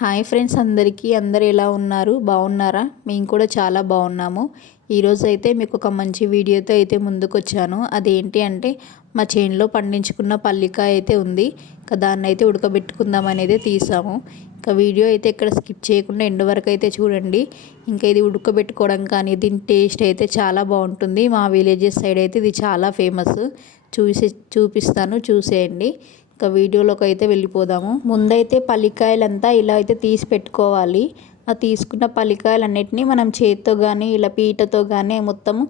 Hi friends, అందరూ ఎలా ఉన్నారు? బాగున్నారా? మేము కూడా చాలా బాగున్నాము. ఈరోజు అయితే మీకు ఒక మంచి వీడియోతో అయితే ముందుకొచ్చాను. అదేంటి అంటే మా చేనులో పండించుకున్న పల్లికాయ అయితే ఉంది. దాన్ని అయితే ఉడకబెట్టుకుందాం అనేది తీసాము. వీడియో అయితే ఇక్కడ స్కిప్ చేయకుండా ఎండ్ వరకు అయితే చూడండి. ఇది ఉడకబెట్టుకోవడం కానీ దీని టేస్ట్ అయితే చాలా బాగుంటుంది. మా విలేజెస్ సైడ్ అయితే ఇది చాలా ఫేమస్. చూపిస్తాను, చూసేయండి. వీడియోలోకి అయితే వెళ్ళిపోదాము. ముందైతే పల్లికాయలంతా ఇలా అయితే తీసి పెట్టుకోవాలి. ఆ తీసుకున్న పల్లికాయలన్నిటినీ మనం చేతితో కానీ ఇలా పీటతో కానీ మొత్తము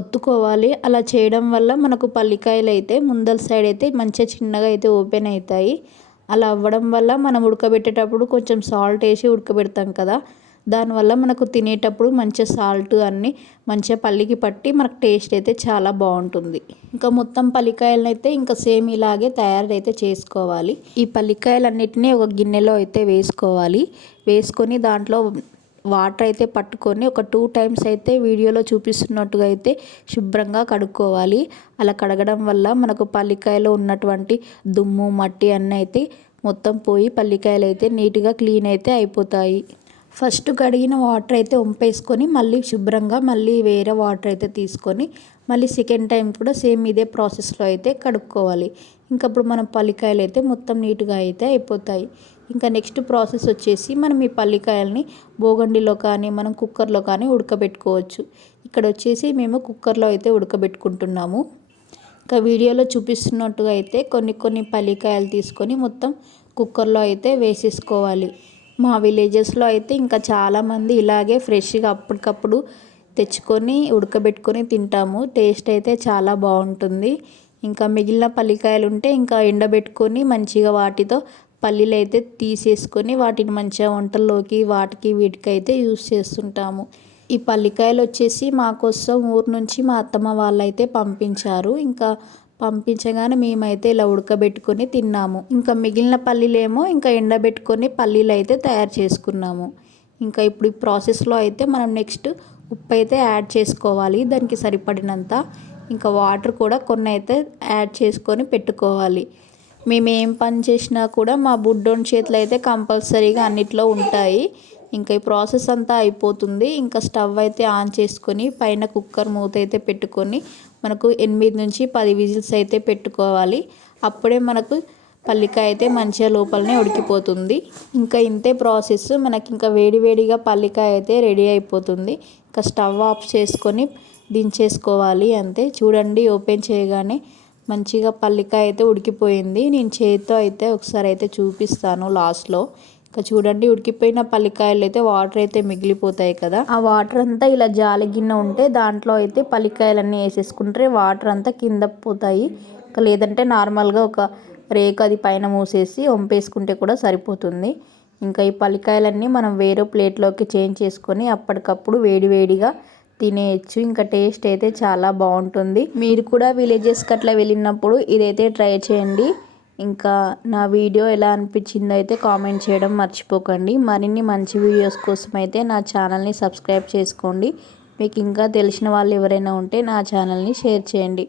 ఒత్తుకోవాలి. అలా చేయడం వల్ల మనకు పల్లికాయలు అయితే ముందల సైడ్ అయితే మంచిగా చిన్నగా అయితే ఓపెన్ అవుతాయి. అలా అవ్వడం వల్ల మనం ఉడకబెట్టేటప్పుడు కొంచెం సాల్ట్ వేసి ఉడకబెడతాం కదా, దానివల్ల మనకు తినేటప్పుడు మంచిగా సాల్ట్ అన్నీ మంచిగా పల్లికి పట్టి మనకు టేస్ట్ అయితే చాలా బాగుంటుంది. మొత్తం పల్లికాయలను అయితే సేమ్ ఇలాగే తయారైతే చేసుకోవాలి. ఈ పల్లికాయలన్నిటినీ ఒక గిన్నెలో అయితే వేసుకోవాలి. వేసుకొని దాంట్లో వాటర్ అయితే పట్టుకొని ఒక 2 టైమ్స్ అయితే వీడియోలో చూపిస్తున్నట్టుగా అయితే శుభ్రంగా కడుక్కోవాలి. అలా కడగడం వల్ల మనకు పల్లికాయలో ఉన్నటువంటి దుమ్ము మట్టి అన్నీ అయితే మొత్తం పోయి పల్లికాయలు అయితే నీట్గా క్లీన్ అయితే అయిపోతాయి. ఫస్ట్ కడిగిన వాటర్ అయితే వంపేసుకొని మళ్ళీ శుభ్రంగా మళ్ళీ వేరే వాటర్ అయితే తీసుకొని మళ్ళీ సెకండ్ టైం కూడా సేమ్ ఇదే ప్రాసెస్లో అయితే కడుక్కోవాలి. అప్పుడు మనం పల్లికాయలు అయితే మొత్తం నీట్గా అయితే అయిపోతాయి. నెక్స్ట్ ప్రాసెస్ వచ్చేసి మనం ఈ పల్లికాయలని బోగండిలో కానీ మనం కుక్కర్లో కానీ ఉడకబెట్టుకోవచ్చు. ఇక్కడ వచ్చేసి మేము కుక్కర్లో అయితే ఉడకబెట్టుకుంటున్నాము. వీడియోలో చూపిస్తున్నట్టుగా అయితే కొన్ని పల్లికాయలు తీసుకొని మొత్తం కుక్కర్లో అయితే వేసేసుకోవాలి. మా విలేజెస్లో అయితే చాలామంది ఇలాగే ఫ్రెష్గా అప్పటికప్పుడు తెచ్చుకొని ఉడకబెట్టుకొని తింటాము. టేస్ట్ అయితే చాలా బాగుంటుంది. మిగిలిన పల్లికాయలు ఉంటే ఎండబెట్టుకొని మంచిగా వాటితో పల్లీలు అయితే తీసేసుకొని వాటిని మంచిగా వంటల్లోకి వాటికి వీటికైతే యూస్ చేస్తుంటాము. ఈ పల్లికాయలు వచ్చేసి మా కోసం ఊరు నుంచి మా అత్తమ్మ వాళ్ళైతే పంపించారు. పంపించగానే మేమైతే ఇలా ఉడకబెట్టుకొని తిన్నాము. మిగిలిన పల్లీలేమో ఎండబెట్టుకొని పల్లీలు అయితే తయారు చేసుకున్నాము. ఇప్పుడు ఈ ప్రాసెస్లో అయితే మనం నెక్స్ట్ ఉప్పు అయితే యాడ్ చేసుకోవాలి. దానికి సరిపడినంత వాటర్ కూడా కొన్ని అయితే యాడ్ చేసుకొని పెట్టుకోవాలి. మేము ఏం పని చేసినా కూడా మా బుడ్డోని చేతులు అయితే కంపల్సరీగా అన్నిట్లో ఉంటాయి. ఈ ప్రాసెస్ అంతా అయిపోతుంది. స్టవ్ అయితే ఆన్ చేసుకొని పైన కుక్కర్ మూత అయితే పెట్టుకొని మనకు 8 నుంచి 10 విజిల్స్ అయితే పెట్టుకోవాలి. అప్పుడే మనకు పల్లికాయ అయితే మంచిగా లోపలనే ఉడికిపోతుంది. ఇంతే ప్రాసెస్. మనకి వేడివేడిగా పల్లికాయ అయితే రెడీ అయిపోతుంది. స్టవ్ ఆఫ్ చేసుకొని దించేసుకోవాలి అంతే. చూడండి, ఓపెన్ చేయగానే మంచిగా పల్లికాయ అయితే ఉడికిపోయింది. నేను చేతితో అయితే ఒకసారి అయితే చూపిస్తాను లాస్ట్లో. చూడండి, ఉడికిపోయిన పల్లికాయలు అయితే వాటర్ అయితే మిగిలిపోతాయి కదా, ఆ వాటర్ అంతా ఇలా జాలి గిన్నె ఉంటే దాంట్లో అయితే పల్లికాయలన్నీ వేసేసుకుంటే వాటర్ అంతా కింద పోతాయి. లేదంటే నార్మల్గా ఒక రేకు అది పైన మూసేసి వంపేసుకుంటే కూడా సరిపోతుంది. ఈ పల్లికాయలన్నీ మనం వేరే ప్లేట్లోకి చేంజ్ చేసుకొని అప్పటికప్పుడు వేడివేడిగా తినేయచ్చు. టేస్ట్ అయితే చాలా బాగుంటుంది. మీరు కూడా విలేజెస్కి అట్లా వెళ్ళినప్పుడు ఇదైతే ట్రై చేయండి. నా వీడియో ఎలా అనిపించిందో అయితే కామెంట్ చేయడం మర్చిపోకండి. మరిన్ని మంచి వీడియోస్ కోసం అయితే నా ఛానల్ని సబ్స్క్రైబ్ చేసుకోండి. మీకు తెలిసిన వాళ్ళు ఎవరైనా ఉంటే నా ఛానల్ని షేర్ చేయండి.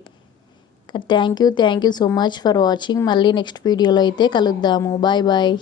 Thank you so much for watching. మళ్ళీ నెక్స్ట్ వీడియోలో అయితే కలుద్దాము. Bye bye.